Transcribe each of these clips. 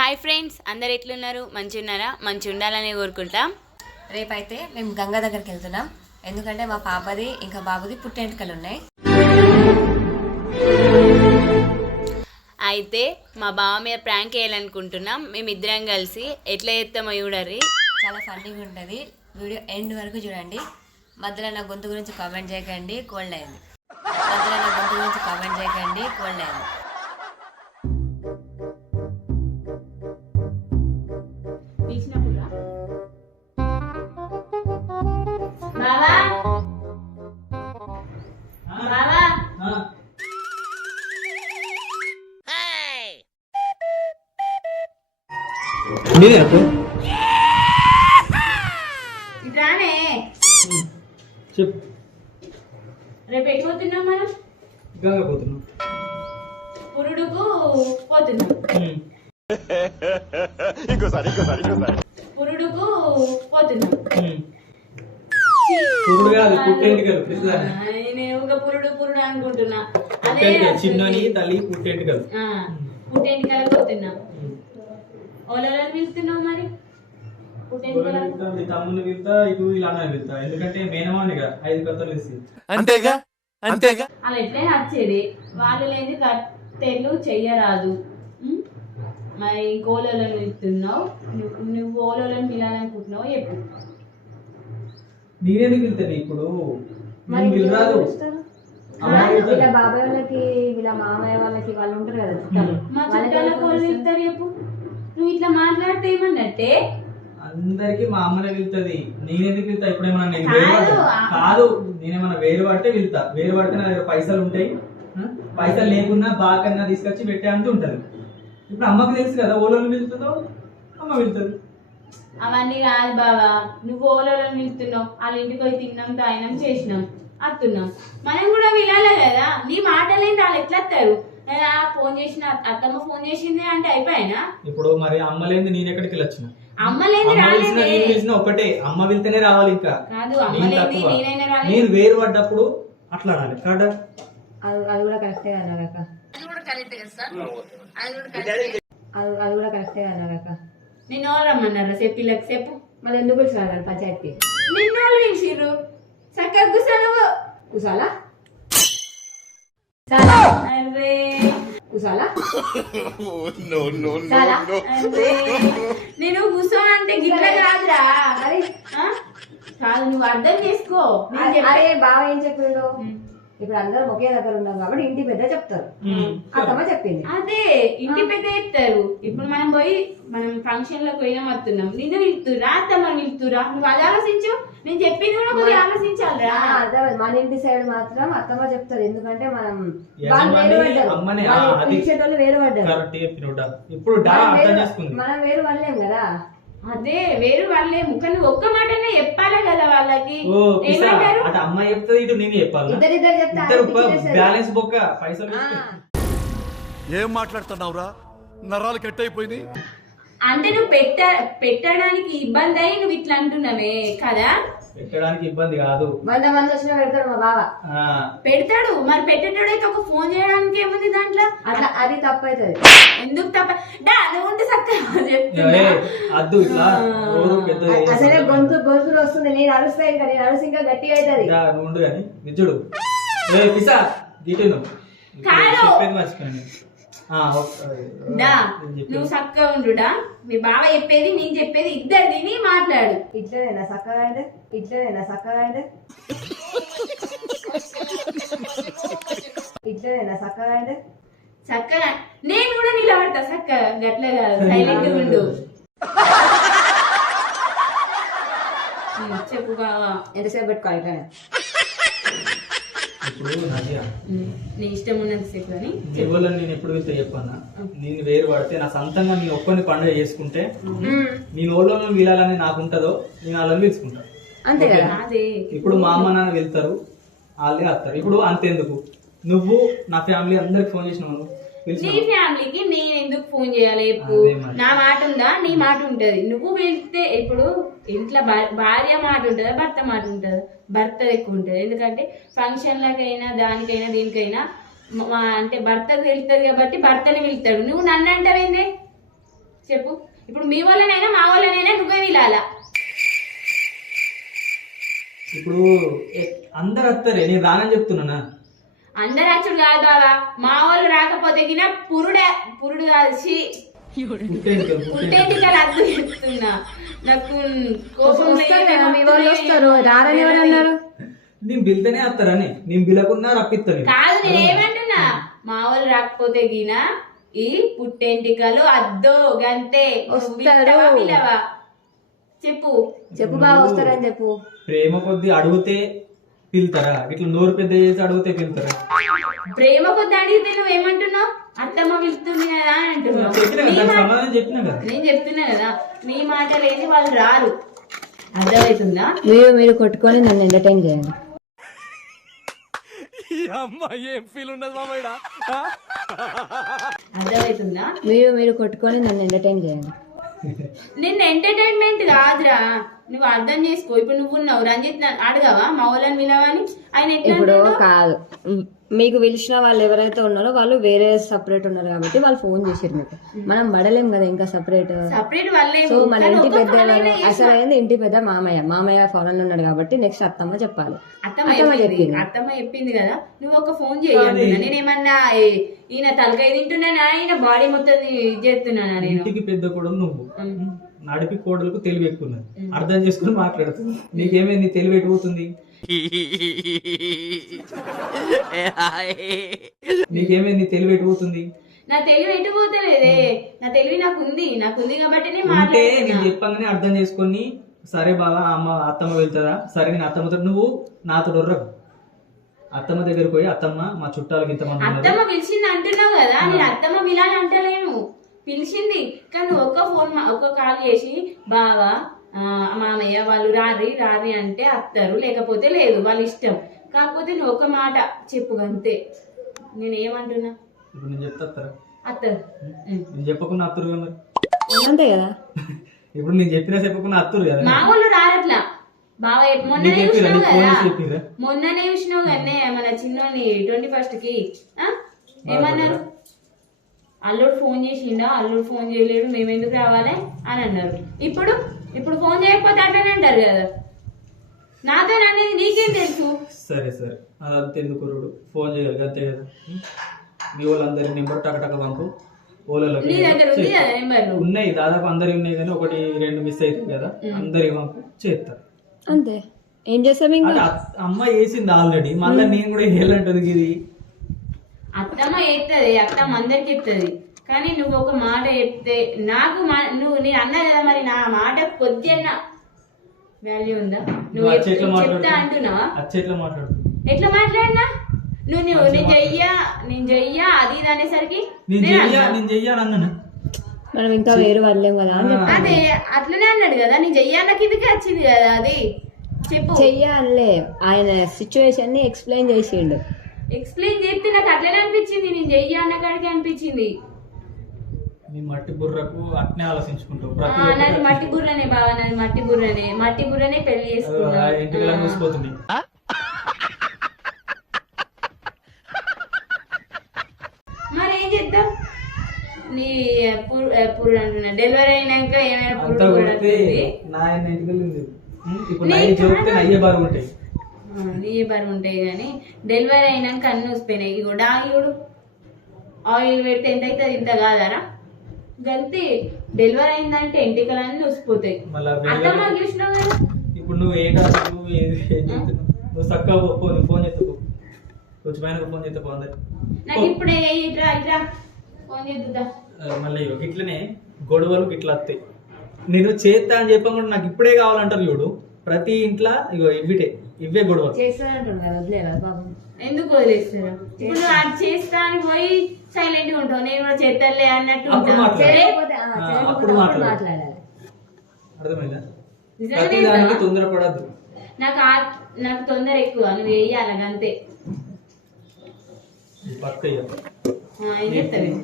Hi friends, అందరు ఎట్లున్నారు? మంచిగా ఉన్నారా? మంచిగా ఉండాలని కోరుకుంటాం. రేపైతే మేము గంగ దగ్గరికి వెళ్తున్నాం. ఎందుకంటే మా పాపది ఇంకా బాబుది పుట్టెంటుకలు ఉన్నాయి. అయితే మా బావ మీద ప్రాంక్ వేయాలనుకుంటున్నాం. మేమిద్దరం కలిసి ఎట్లా చేస్తామో చూడరి. చాలా ఫన్నీగా ఉంటుంది. వీడియో ఎండ్ వరకు చూడండి. మధ్యలో నా గొంతు గురించి కామెంట్ చేయకండి, కోల్డ్ అయింది. బావా బావా రానే చెప్పు. రేపు ఎటు పోతున్నాం? మనం గంగ పోతున్నాం. పురుడుకు పోతున్నాం. పురుడుకు పోతున్నాం. పురుడు కాదు, పుట్టెంటుకలు. నేను ఒక పురుడు పురుడు అనుకుంటున్నా. అదే చిన్నని తల్లి పుట్టెంటుకలు. పుట్టెంటికలకు పోతున్నాం. ఓలోలను పిలుస్తున్నావు మరి? మీ తమ్ముని వెళ్తా, ఇటు ఇలా వెళ్తా. ఎందుకంటే మేనమానిగా 5 కథలు వేసి అంతేగా అంతేగా అలా ఎట్లయినా వచ్చేది. వాళ్ళు లేని కట్టెలు చెయ్యరాదు. మరి ఇంకోలను వెళ్తున్నావు. నువ్వు ఓలోలను పిలాలనుకుంటున్నావు ఎప్పుడు? నేనేందుకు వెళ్తాను ఇప్పుడు? రాదు. వీళ్ళ బాబాయ్ వాళ్ళకి, వీళ్ళ మామయ్య వాళ్ళకి వాళ్ళు ఉంటారు కదా. మా చుట్టాలకు వాళ్ళు వెళ్తారు ఎప్పుడు? నువ్వు ఇట్లా మాట్లాడితే ఏమన్నట్టే? అందరికి మా అమ్మనే వెళ్తుంది. నేనెందుకు వెళ్తా? ఇప్పుడు ఏమన్నా కాదు, నేనేమన్నా వేరు పడితే వెళ్తా. వేరు పడితే నా దగ్గర పైసలు ఉంటాయి. పైసలు లేకున్నా బాగా తీసుకొచ్చి పెట్టే అంటూ ఉంటది. ఇప్పుడు అమ్మకు తెలుసు కదా, ఓలోని వెళ్తుందో అమ్మ వెళ్తుంది. అవన్నీ కాదు బావా, నువ్వు ఓలోలను వెళ్తున్నావు. వాళ్ళ ఇంటికి పోయి తిన్నాం, తాగినాం, చేసినాం, అత్తున్నాం. మనం కూడా వెళ్ళాలి కదా. నీ మాటలేంటి? వాళ్ళు ఎట్లా వస్తారు? ఫోన్ చేసిన అత్తమ్మ ఫోన్ చేసింది అంటే అయిపోయినా. ఇప్పుడు మరి అమ్మ లేని నేను ఎక్కడికి వెళ్ళొచ్చిన? అమ్మ లేని రాలేదు. ఒకటే, అమ్మ వెళ్తేనే రావాలి. ఇంకా కాదు, అమ్మ లేని నేనైనా రాలేదు. నేను వేరు పడ్డప్పుడు అట్లా అనాలి కాదా? అది కూడా కరెక్టే అన్నారక్క. నిన్న వాళ్ళు రమ్మన్నారా? చెప్పిళ్ళకి చెప్పు. మళ్ళీ ఎందుకు పిలిచినారు పంచాయతీకి? నిన్న వాళ్ళు పిలిచిర్రు. చక్కగా కూర్చోను. కూసాలా అరే కూసాలా నేను కూర్చో అంటే గిట్ల కాదురా. కాదు, నువ్వు అర్థం చేసుకో. అరే బావ ఏం చెప్పిండు? ఇప్పుడు అందరం ఒకే దగ్గర ఉన్నాం కాబట్టి ఇంటి పెద్ద చెప్తారు. అత్తమ్మ చెప్పింది. అదే ఇంటి పెద్ద చెప్తారు. ఇప్పుడు మనం ఫంక్షన్ లో పోయినా వస్తున్నాం. నిన్ను వెళ్తురా, అత్తమ్మ వెళ్తురా. నువ్వు అలా ఆలోచించు. నేను చెప్పింది కూడా కొద్దిగా ఆలోచించాలిరా. అర్థమైంది. మన ఇంటి సైడ్ మాత్రం అత్తమ్మ చెప్తారు. ఎందుకంటే మనం పిలిచేటోళ్ళు వేరు పడ్డారు. మనం వేరు పడలేం కదా. అదే వేరు వాళ్ళేము. కానీ ఒక్క మాటనే చెప్పాలి కదా వాళ్ళకి. ఏమంటారు? అమ్మ చెప్తుంది, ఇటు నేను చెప్పాలి. ఇద్దరిద్దరు చెప్తే బ్యాలెన్స్ బొక్క పైసలు. ఏం మాట్లాడుతున్నావురా? నరాలు కట్ అయిపోయింది. అంటే నువ్వు పెట్టడానికి ఇబ్బంది అయ్యి నువ్వు ఇట్లా అంటున్నావే కదా. పెట్టడానికి ఇబ్బంది కాదు. 100 మంది వచ్చినా పెడతాడు మా బావ. పెడతాడు. మరి పెట్టేటోడైతే ఒక ఫోన్ చేయడానికి ఏముంది దాంట్లో? అట్లా అది తప్పు అవుతుంది. ఎందుకు తప్ప? ఉంటే అసలే గొంతులు వస్తుంది. నేను అరుస్తా, ఇంకా గట్టిగా అవుతుంది. ఉండు కానీ నిజుడు మర్చిపోయాను. నువ్వు చక్కగా ఉండుడా. మీ బావ చెప్పేది నేను చెప్పేది ఇద్దరు తిని మాట్లాడు. ఇట్లనేనా చక్కగా అంటే? చక్కగా నేను కూడా నిలబడతా. చక్కగా గట్ల కాదు, సైలెంట్ ఉండు. చెప్పు బావా. ఎంతసేపు పెట్టుకోవాలి? ఇప్పుడు నదియా, నీ ఇష్టం ఉన్నంతసేపు అని నేను ఎప్పుడు వెళ్తే చెప్పన్నా. నేను వేరు పడితే నా సొంతంగా నేను ఒక్కని పండుగ చేసుకుంటే నేను ఓళ్ళలో వీలాలని నాకుంటదో నేను వాళ్ళని పిలుచుకుంటా. అంతే కదా. ఇప్పుడు మా అమ్మ నాన్న వెళ్తారు, వాళ్ళే వస్తారు. ఇప్పుడు అంతేందుకు, నువ్వు నా ఫ్యామిలీ అందరికి ఫోన్ చేసినావు. నీ ఫ్యామిలీకి నేను ఎందుకు ఫోన్ చేయాలి? నా మాట ఉందా? నీ మాట ఉంటది. నువ్వు వెళ్తే ఇప్పుడు ఇంట్లో భార్య మాట ఉంటుందా, భర్త మాట ఉంటుందా? భర్త ఎక్కువ ఉంటుంది. ఎందుకంటే ఫంక్షన్లకైనా దానికైనా దీనికైనా అంటే భర్తకు వెళ్తుంది కాబట్టి భర్తని వెళ్తాడు. నువ్వు నన్ను అంటావేందే? చెప్పు. ఇప్పుడు మీ వాళ్ళనైనా మా వాళ్ళనైనా నువ్వే వీలాలా. ఇప్పుడు అందరు వస్తారే, నేను రానని చెప్తున్నానా? అందరు వచ్చుడు కాదు బావా, మా వాళ్ళు రాకపోతే గిన పురుడు కాదు పుట్టేంటికలు అద్దు చెప్తున్నా. నాకు కోపం వస్తారు కదా, మీ వాళ్ళు వస్తారు, రారని ఎవరు అన్నారు? నేను పిలితేనే వస్తారని, నేను పిలకున్నా రప్పిస్తాను. కాదు నేనేమంటున్నా, మా వాళ్ళు రాకపోతే గిన ఈ పుట్టేంటికలు అద్దో గంతే. వస్తారు. పిలవా చెప్పు. చెప్పు బాగా వస్తారని చెప్పు. ప్రేమ కొద్ది అడిగితే పిలుతారా? ఇట్లా నోరు పెద్ద చేసి అడిగితే పిలుతారా? ప్రేమ కొద్ది అడిగితే నువ్వేమంటున్నావు? అత్తమ్మ పిలుస్తుంది కదా అని అంటున్నావు. చెప్పినా కదా, దానికి సమాధానం చెప్పినా కదా. నేను చెప్తున్నా కదా, నీ మాట లేని వాళ్ళు రారు. అర్థమవుతుందా? మీరు కొట్టుకొని నన్ను ఎంటర్టైన్ చేయండి. ఏం ఫీల్ ఉండదు మామయ్య. అర్థమవుతుందా? మీరు కొట్టుకొని నన్ను ఎంటర్టైన్ చేయండి. నిన్న ఎంటర్టైన్మెంట్ కాదురా, నువ్వు అర్థం చేసుకో. ఇప్పుడు నువ్వు ఉన్నావు, రంజిత్ అడగవా మా వాళ్ళని వినవని? ఆయన ఎట్లా ఇప్పుడు అంటుండు? కాదు, మీకు పిలిచిన వాళ్ళు ఎవరైతే ఉన్నారో వాళ్ళు వేరే సపరేట్ ఉన్నారు కాబట్టి వాళ్ళు ఫోన్ చేసారు మీకు. మనం పడలేం కదా ఇంకా సపరేట్. సపరేట్ వాళ్ళే. సో మన ఇంటి పెద్ద అసలు అయింది ఇంటి పెద్ద మామయ్య ఫారెన్ లో ఉన్నాడు కాబట్టి నెక్స్ట్ అత్తమ్మ చెప్పాలి. అత్తమ్మ చెప్పింది కదా, నువ్వు ఒక ఫోన్ చేయాలి. నేనేమన్నా ఈయన తలకాయ తింటున్నానా, ఈయన బాడీ మొత్తం చేస్తున్నానా? నేను ఇంటికి పెద్ద కూడా నువ్వు, నడిపి కోడలకు తెలివి ఎక్కున్నది, అర్థం చేసుకుని మాట్లాడుతుంది. నీకేమైంది? తెలివి ఎటుపోతుంది? నీకేమైంది? తెలివి ఎటుపోతుంది? నా తెలివి ఎటు పోతలేదే, నా తెలివి నాకుంది కాబట్టి అంటే నేను చెప్పగానే అర్థం చేసుకొని, సరే బాగా అత్తమ్మ వెళ్తుందా, సరే నేను అత్తమ్మతో, నువ్వు నాతో డొర్రకు అత్తమ్మ దగ్గరికి పోయి, అత్తమ్మ మా చుట్టాలకి ఇంతమంది అత్తమ్మ పిలిచింది అంటున్నావు కదా, నేను అత్తమ్మ పిలాని అంటలేను. పిలిచింది కానీ నువ్వు ఒక్క కాల్ చేసి బావా మామయ్య వాళ్ళు రారి అంటే అత్తారు, లేకపోతే లేదు, వాళ్ళ ఇష్టం. కాకపోతే నువ్వు ఒక మాట చెప్పు అంతే. నేను ఏమంటున్నా? ఇప్పుడు నేను చెప్తా అత్తరు. నేను చెప్పకుండా అత్తురు కదా మరి. అంతే కదా. ఇప్పుడు నేను చెప్పినా చెప్పకుండా అత్తురు కదా. మా వాళ్ళు రారట్లా బావ. మొన్ననే చూసినావు కానీ మన చిన్నోని 21st కి ఏమన్నారు? అల్లుడు ఫోన్ చేసిండా, అల్లుడు ఫోన్ చేయలేడు, మేము ఎందుకు రావాలి అని అన్నారు. ఇప్పుడు ఫోన్ చేయకపోతే అట్లనే అంటారు కదా. నాతో అనేది నీకేం తెలుసు? సరే అదంతా ఎందుకు ఫోన్ చేయాలి అంతే కదా. మీ వాళ్ళందరి నెంబర్ టకటక పంపు. నీ దగ్గర ఉంది కదా నెంబర్లు? ఉన్నాయి, దాదాపు అందరి ఉన్నాయి కానీ 1-2 మిస్ అవుతుంది కదా. అందరి పంపు చేస్తారు అంతే. ఏం చేస్తాం ఇంకా? అమ్మ వేసింది ఆల్రెడీ, మళ్ళీ నేను కూడా వేయాలంటది. ఇది అత్తమ్మ ఎత్తది, అత్తమ్మ అందరికి ఎత్తది. కానీ నువ్వు ఒక మాట చెప్తే నాకు నేను అన్నా కదా, మరి నా మాట కొద్దిగా వాల్యూ ఉందా? నువ్వు చెప్తా అంటున్నావా? ఎట్లా మాట్లాడినా నేను చెయ్యా అది ఇది అనేసరికి మనం ఇంకా వేరు వాళ్ళేం కదా. అదే అట్లనే అన్నాడు కదా, నేను చెయ్యాల కిందకి వచ్చింది కదా. అది చెప్పు. చెయ్యాలే, ఆయన సిచ్యువేషన్ ని ఎక్స్ప్లెయిన్ చేసిండు. ఎక్స్ప్లెయిన్ చేస్తే నాకు అట్లనే అనిపించింది, నేను చెయ్యా అన్న కాడికి అనిపించింది. నీ మట్టి బుర్రకు అట్నే ఆలోచించుకుంటావు. నాది మట్టి బుర్రనే బావా, నాది మట్టి బుర్రనే పెళ్లి చేసుకున్నా. మరి ఏం చేద్దాం? నీ పురుడు అంటున్నా, డెలివరీ అయినాక ఏమైనా నీ బరువు ఉంటాయి కానీ డెలివరీ అయినాక అన్ని వస్తున్నాయి. ఇగో డాగిడు ఆయిల్ పెడితే ఎంత అవుతుంది? ఇంత కాదారా? గంతే. డెలివరీ అయిందంటే ఎంటికలు అన్ని వసిపోతాయి. అత్తమ్మ చూసినావు కదా. ఇప్పుడు నువ్వు నువ్వు చక్కగా ఫోన్ చేస్తా, కొంచెం ఫోన్ చేస్తా బాగుంది. నాకు ఇప్పుడే ఇట్రా ఫోన్ చేద్దా. మళ్ళీ ఇట్లనే గొడవలు ఇట్లా వస్తాయి. నేను చేస్తా అని చెప్పకుండా నాకు ఇప్పుడే కావాలంటారు చూడు. ప్రతి ఇంట్లో ఇవే గొడవలు ఎందుకు వదిలేస్తారు? ఇప్పుడు నువ్వు అది చేస్తా అని పోయి సైలెంట్ గా ఉంటావు, నేను కూడా చేస్తాలే అన్నట్టు అప్పుడు మాట్లాడాలి. అర్థమైందా? తొందరపడద్దు. నాకు తొందర ఎక్కువ, నువ్వు వేయాలి అంతే.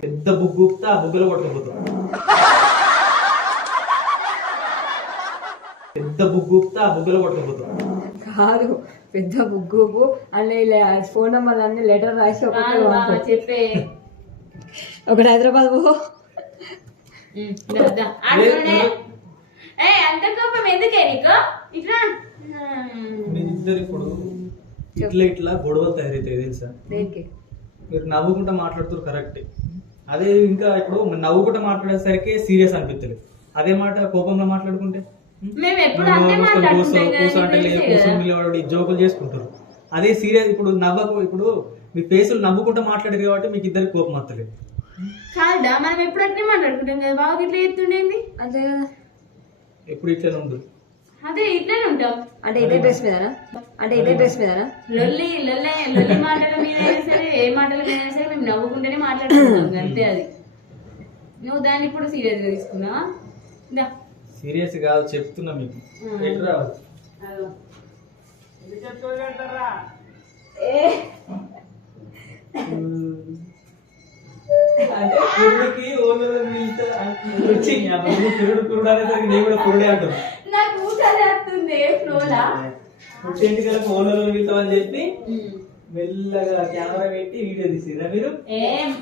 పెద్ద బుగ్గు ఆ బుగ్గలో కొట్టకపోతావు. కాదు, పెద్ద బుగ్గు అన్నీ ఫోన్ నెంబర్ అన్ని లెటర్ రాసి చెప్పే ఒకటి హైదరాబాద్ పో, అంత కోపం ఎందుకే నీకు ఇట్లా మీరిద్దరు ఇప్పుడు ఇట్లా గొడవలు తయారైతాయి తెలుసా? దేనికి? మీరు నవ్వుకుంటా మాట్లాడుతారు కరెక్ట్. అదే ఇంకా ఇప్పుడు నవ్వుకుంటా మాట్లాడేసరికి సీరియస్ అనిపిస్తుంది. అదే మాట కోపంలో మాట్లాడుకుంటే మేము ఎప్పుడు అంతే మాట్లాడుకుంటాం కదా, కూర్చోంటే లేదు, కూర్చొని నిలబడి జోకులు చేసుకుంటారు. అదే సీరియస్ ఇప్పుడు ఇప్పుడు మీ ఫేసులు నవ్వుకుంటా మాట్లాడారు కాబట్టి మీకు ఇద్దరికి కోపం వస్తలేదు. కాదా మనం ఎప్పుడు అట్నే మాట్లాడుకుంటాం కదా, బాగా ఇట్లా ఎత్తుండేది అంతే కదా. ఎప్పుడు ఇట్లా ఉండదు. అదే ఇట్లనే ఉంటాం. అంటే ఇదే డ్రెస్ మీదనా? లొల్లి లొల్లి లొల్లి మాటల మీద అయినా సరే, ఏ మాటల మీద అయినా సరే మేము నవ్వుకుంటేనే మాట్లాడుకుంటాం అంతే. అది నువ్వు దాన్ని ఇప్పుడు సీరియస్ గా తీసుకున్నావా? సీరియస్ కాదు చెప్తున్నా మీకు. ఎటు రావచ్చు అంటే పురుడికి ఓళ్ళు పురుడు అనేసరికి నేను కూడా పురుడే అంటాను. నాకు ఊసలే వస్తుంది ఫ్లోలా. పుట్టేంటికలకు ఓళ్ళు వెళ్తామని చెప్పి మెల్లగా కెమెరా పెట్టి వీడియో తీసిరా మీరు?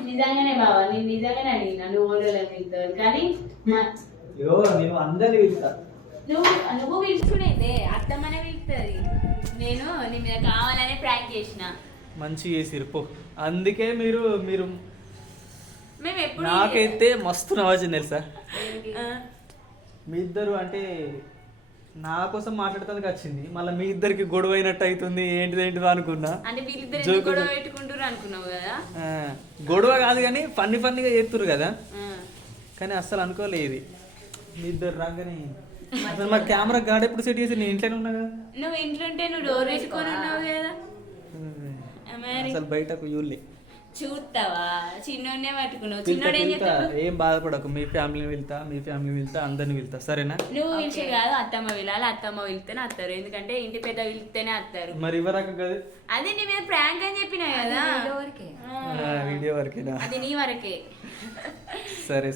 నిజంగానే బావా, నేను నిజంగానే అడిగినా నువ్వు ఓడోళ్ళని వెళ్తావు కానీ నేను అందరిని వెళ్తా. నువ్వు పిలుచుకునేదే అత్తమ్మనే పిలుస్తుంది. నేను నీ మీద కావాలనే ప్రాంక్ చేసిన. మంచి చేసిరు పో. అందుకే మీరు మేము ఎప్పుడు నాకైతే మస్తు నవ్వొచ్చింది తెలుసా. మీ ఇద్దరు అంటే నా కోసం మాట్లాడటానికి వచ్చింది, మళ్ళీ మీ ఇద్దరికి గొడవ అయినట్టు అవుతుంది. ఏంటిదో అనుకున్నా. అంటే వీళ్ళిద్దరు గొడవ పెట్టుకుంటారు అనుకున్నావు కదా. గొడవ కాదు కానీ ఫన్నీగా చేస్తురు కదా, కానీ అస్సలు అనుకోలేదు. మీ ఇద్దరు రాగానే అసలు మా కెమెరా గాడ్ ఎప్పుడు సెట్ చేసి నేను ఇంట్లోనే ఉన్నా కదా. నువ్వు ఇంట్లో ఉంటే నువ్వు డోర్ పెట్టుకొని ఉన్నావు కదా. అసలు బయటకు యూలే చూస్తావా? చిన్నోడే పట్టుకున్నావు. చిన్నోడు ఏం చేస్తాడు? ఏం బాధపడకు, మీ ఫ్యామిలీ వెళ్తా అందరిని వెళ్తా సరేనా? నువ్వు పిలిచే కాదు, అత్తమ్మ వెళ్ళాలి. అత్తమ్మ వెళ్తేనే వస్తారు, ఎందుకంటే ఇంటి పెద్ద వెళ్తేనే వస్తారు. మరి ఇవ్వరాక కదా. అదే నీ మీద ప్రాంక్ అని చెప్పినా కదా. వీడియో వరకేనా? అది నీ వరకే. సరే